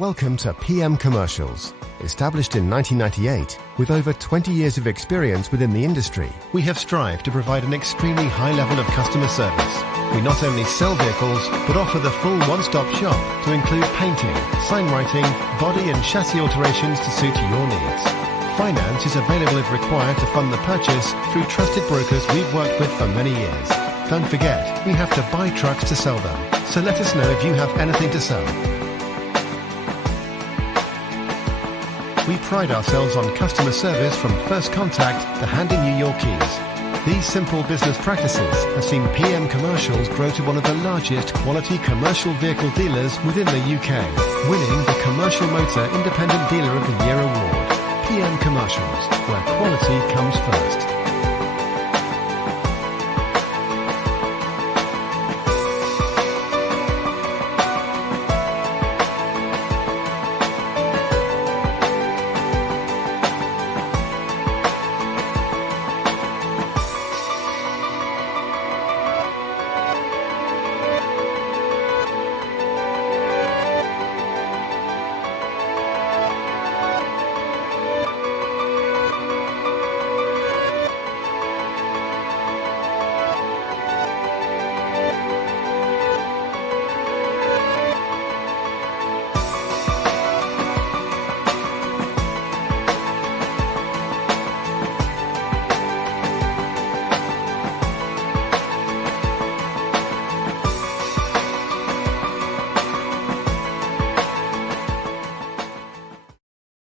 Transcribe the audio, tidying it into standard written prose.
Welcome to PM Commercials. Established in 1998, with over 20 years of experience within the industry, we have strived to provide an extremely high level of customer service. We not only sell vehicles, but offer the full one-stop shop to include painting, sign writing, body and chassis alterations to suit your needs. Finance is available if required to fund the purchase through trusted brokers we've worked with for many years. Don't forget, we have to buy trucks to sell them, so let us know if you have anything to sell. We pride ourselves on customer service from first contact to handing you your keys. These simple business practices have seen PM Commercials grow to one of the largest quality commercial vehicle dealers within the UK, winning the Commercial Motor Independent Dealer of the Year award. PM Commercials, where quality comes first.